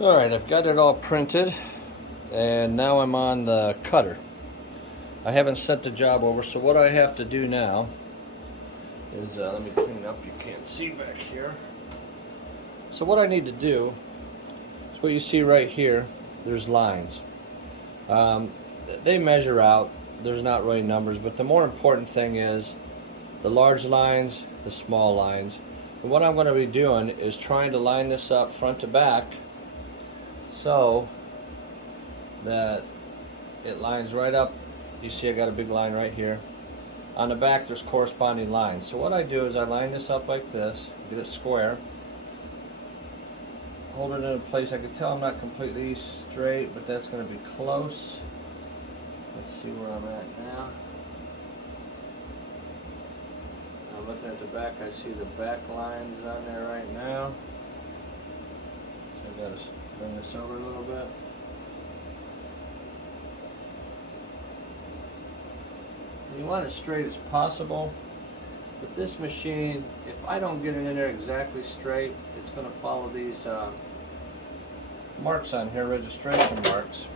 Alright, I've got it all printed and now I'm on the cutter. I haven't sent the job over, so what I have to do now is, let me clean up, you can't see back here. So what I need to do is what you see right here, there's lines. They measure out, there's not really numbers, but the more important thing is the large lines, the small lines. And what I'm going to be doing is trying to line this up front to back so that it lines right up. You see I got a big line right here. On the back there's corresponding lines. So what I do is I line this up like this, get it square, hold it in place. I can tell I'm not completely straight, but that's going to be close. Let's see where I'm at now. I'm looking at the back, I see the back lines on there right now. So I've got to bring this over a little bit. You want it as straight as possible. With this machine, if I don't get it in there exactly straight, it's going to follow these marks on here, registration marks.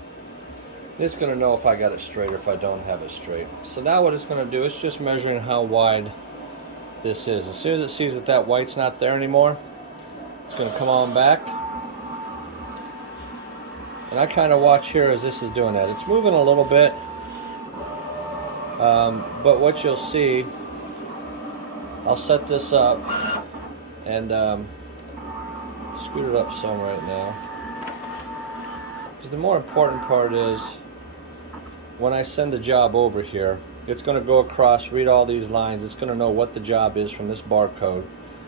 It's going to know if I got it straight or if I don't have it straight. So now what it's going to do is just measuring how wide this is. As soon as it sees that that white's not there anymore, it's going to come on back. And I kind of watch here as this is doing that. It's moving a little bit, but what you'll see, I'll set this up and scoot it up some right now. Because the more important part is when I send the job over here, it's going to go across, read all these lines. It's going to know what the job is from this barcode.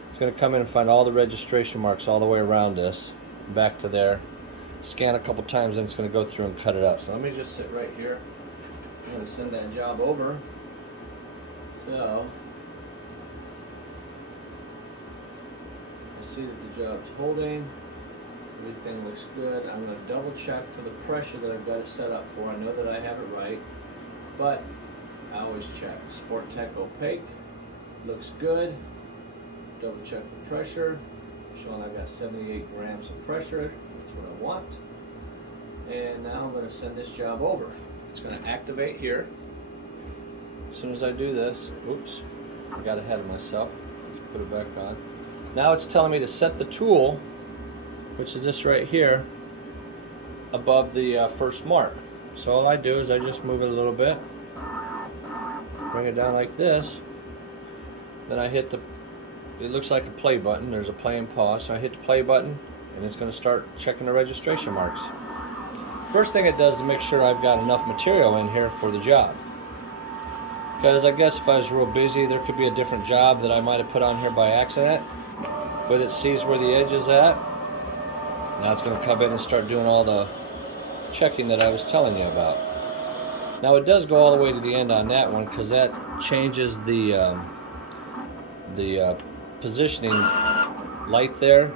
It's going to come in and find all the registration marks all the way around this, back to there. Scan a couple times, and it's going to go through and cut it up. So let me just sit right here. I'm going to send that job over. So I see that the job's holding. Everything looks good. I'm going to double check for the pressure that I've got it set up for. I know that I have it right, but I always check. SuperTEK Opaque looks good. Double check the pressure, showing I've got 78 grams of pressure. That's what I want. And now I'm going to send this job over. It's going to activate here. As soon as I do this, oops, I got ahead of myself. Let's put it back on. Now it's telling me to set the tool, which is this right here, above the first mark. So all I do is I just move it a little bit, bring it down like this, then I hit the, it looks like a play button, there's a play and pause, so I hit the play button and it's going to start checking the registration marks. First thing it does is make sure I've got enough material in here for the job. Because I guess if I was real busy, there could be a different job that I might have put on here by accident, but it sees where the edge is at. Now it's going to come in and start doing all the checking that I was telling you about. Now it does go all the way to the end on that one because that changes the positioning light there,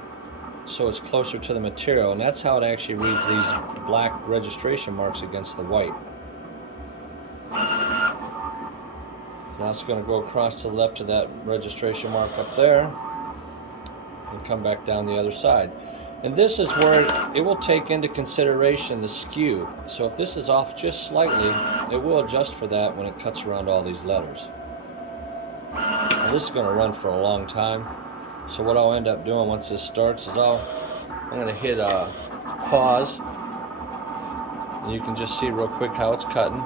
so it's closer to the material, and that's how it actually reads these black registration marks against the white. Now it's going to go across to the left of that registration mark up there and come back down the other side. And this is where it will take into consideration the skew. So if this is off just slightly, it will adjust for that when it cuts around all these letters. And this is going to run for a long time. So what I'll end up doing once this starts is I'm going to hit pause. And you can just see real quick how it's cutting.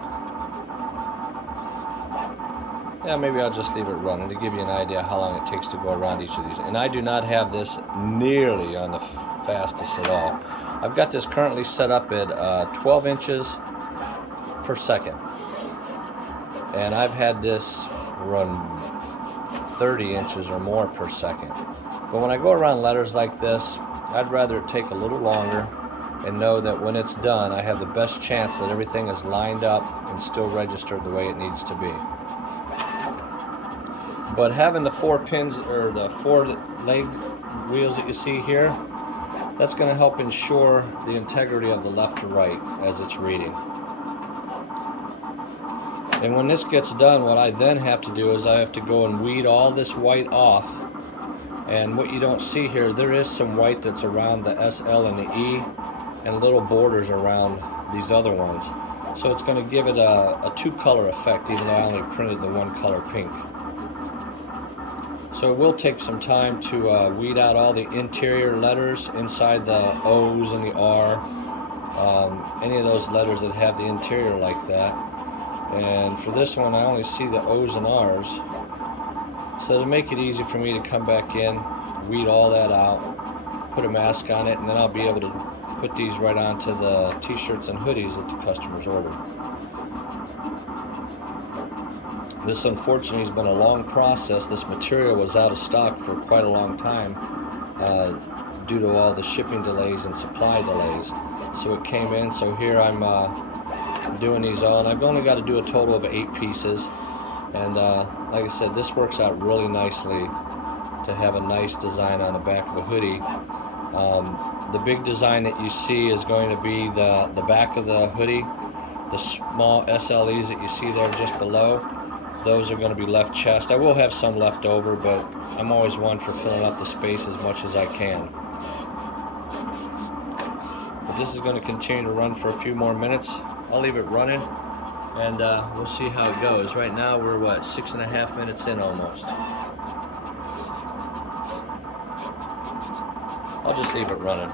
Yeah, maybe I'll just leave it running to give you an idea how long it takes to go around each of these. And I do not have this nearly on the fastest at all. I've got this currently set up at 12 inches per second. And I've had this run 30 inches or more per second. But when I go around letters like this, I'd rather it take a little longer and know that when it's done, I have the best chance that everything is lined up and still registered the way it needs to be. But having the 4 pins, or the 4 leg wheels that you see here, that's going to help ensure the integrity of the left to right as it's reading. And when this gets done, what I then have to do is I have to go and weed all this white off And what you don't see here, there is some white that's around the S, L, and the E, and little borders around these other ones. So it's going to give it a two-color effect, even though I only printed the one color pink. So it will take some time to weed out all the interior letters inside the O's and the R, any of those letters that have the interior like that. And for this one, I only see the O's and R's. So to make it easy for me to come back in, weed all that out, put a mask on it, and then I'll be able to put these right onto the t-shirts and hoodies that the customers order. This unfortunately has been a long process. This material was out of stock for quite a long time due to all the shipping delays and supply delays. So it came in, so here I'm doing these all, and I've only got to do a total of 8 pieces. And like I said, this works out really nicely to have a nice design on the back of a hoodie. The big design that you see is going to be the back of the hoodie. The small SLEs that you see there just below, those are going to be left chest. I will have some left over, but I'm always one for filling up the space as much as I can. But this is going to continue to run for a few more minutes. I'll leave it running, and we'll see how it goes. Right now we're, what, 6.5 minutes in almost. I'll just leave it running.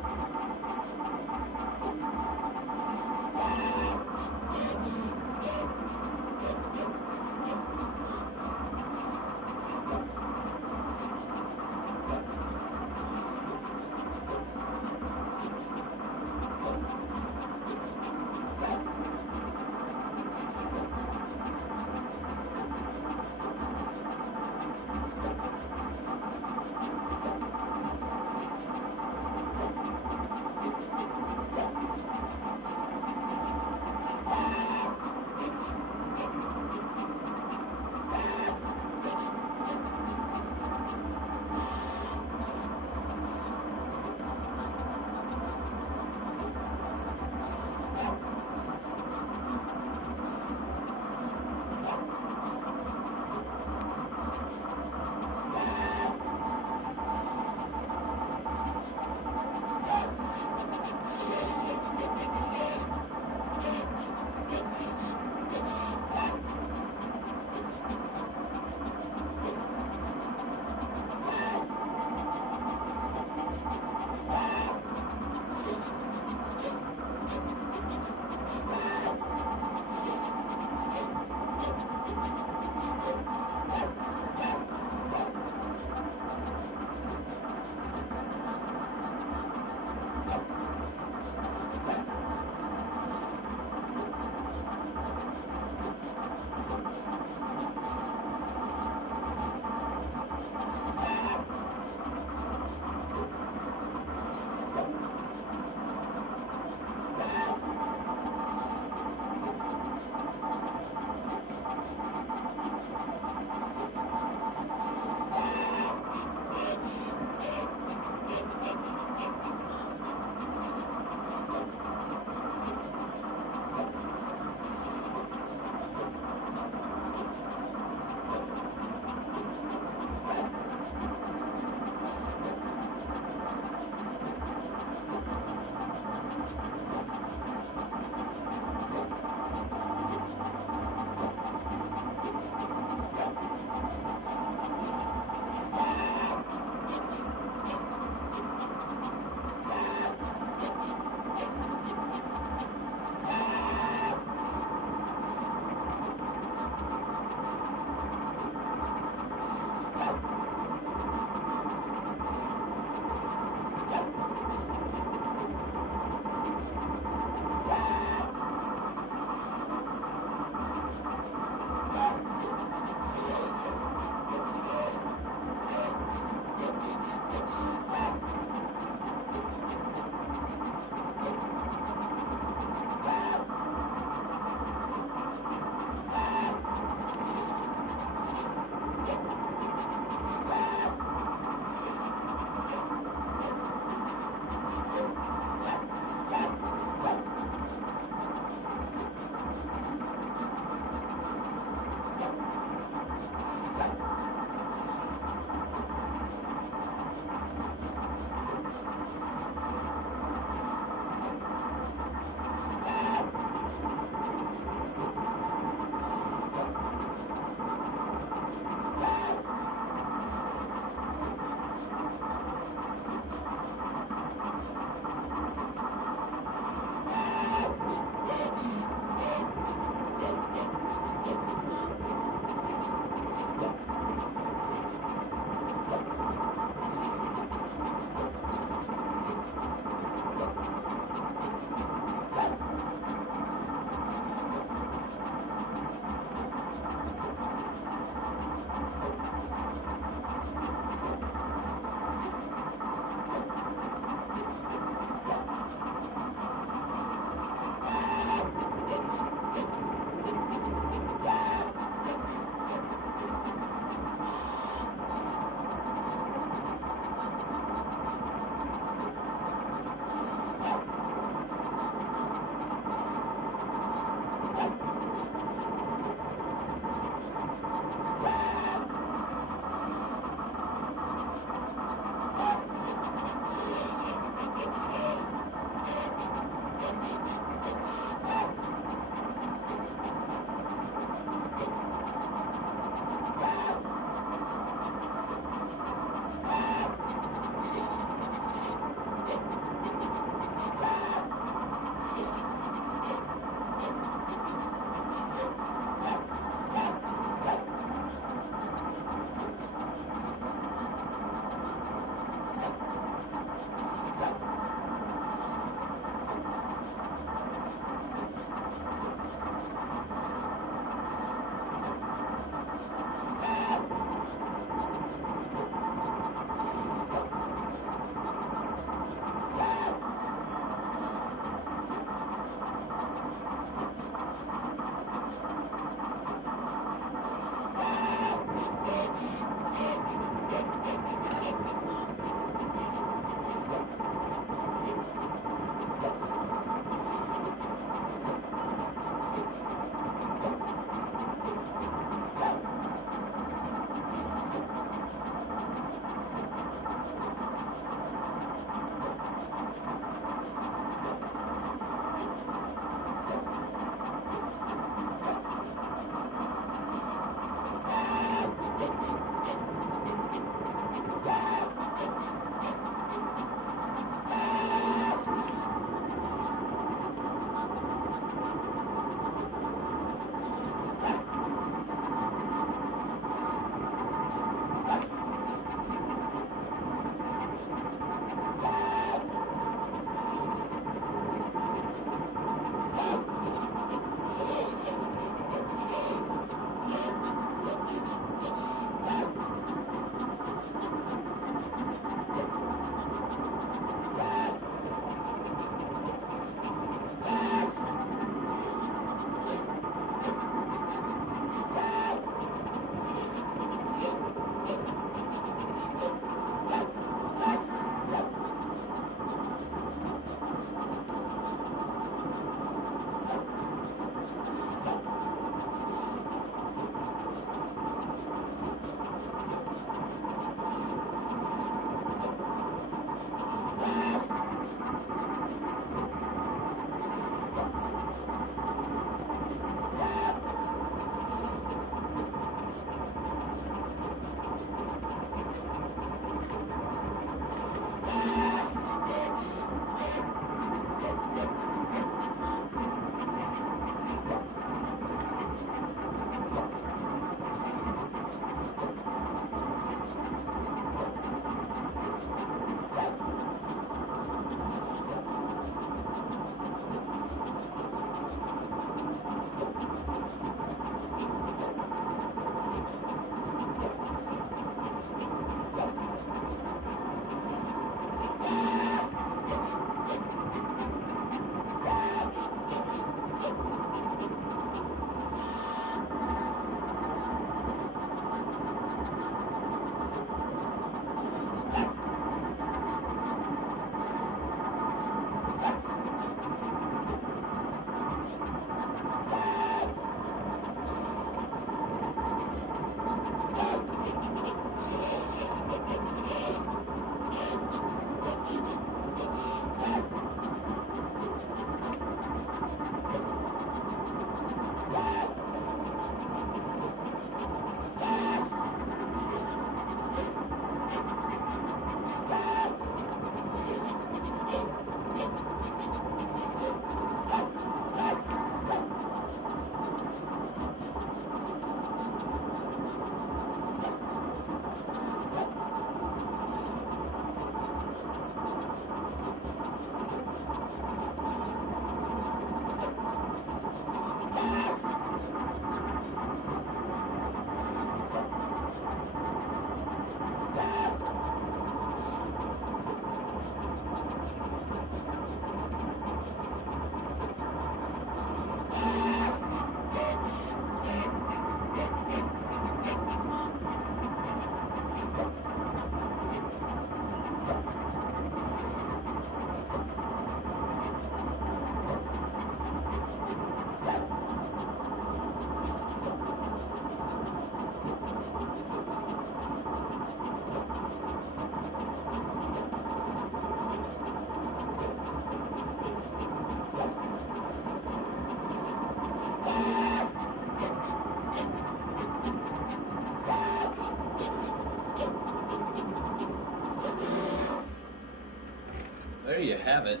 there you have it.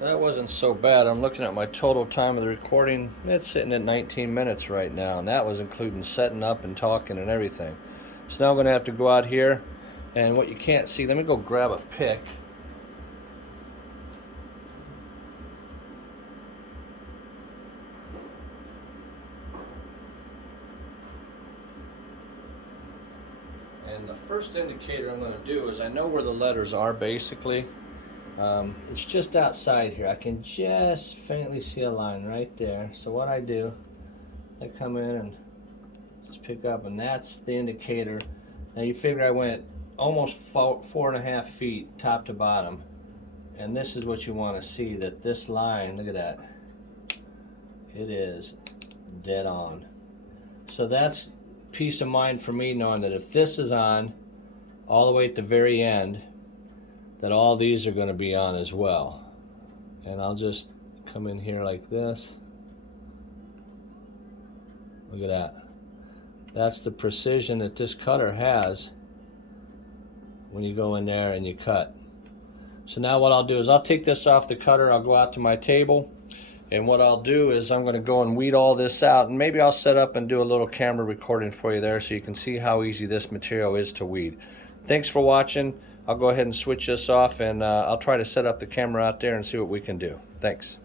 That wasn't so bad. I'm looking at my total time of the recording. It's sitting at 19 minutes right now, and that was including setting up and talking and everything. So now I'm going to have to go out here, and what you can't see, let me go grab a pick. And the first indicator I'm going to do is I know where the letters are basically. It's just outside here. I can just faintly see a line right there. So what I do, I come in and just pick up, and that's the indicator. Now you figure I went almost 4.5 feet top to bottom, and this is what you want to see, that this line, look at that, it is dead on. So that's peace of mind for me, knowing that if this is on all the way at the very end, that all these are going to be on as well. And I'll just come in here like this. Look at that. That's the precision that this cutter has when you go in there and you cut. So now what I'll do is I'll take this off the cutter, I'll go out to my table, and what I'll do is I'm going to go and weed all this out, and maybe I'll set up and do a little camera recording for you there so you can see how easy this material is to weed. Thanks for watching. I'll go ahead and switch this off, and I'll try to set up the camera out there and see what we can do. Thanks.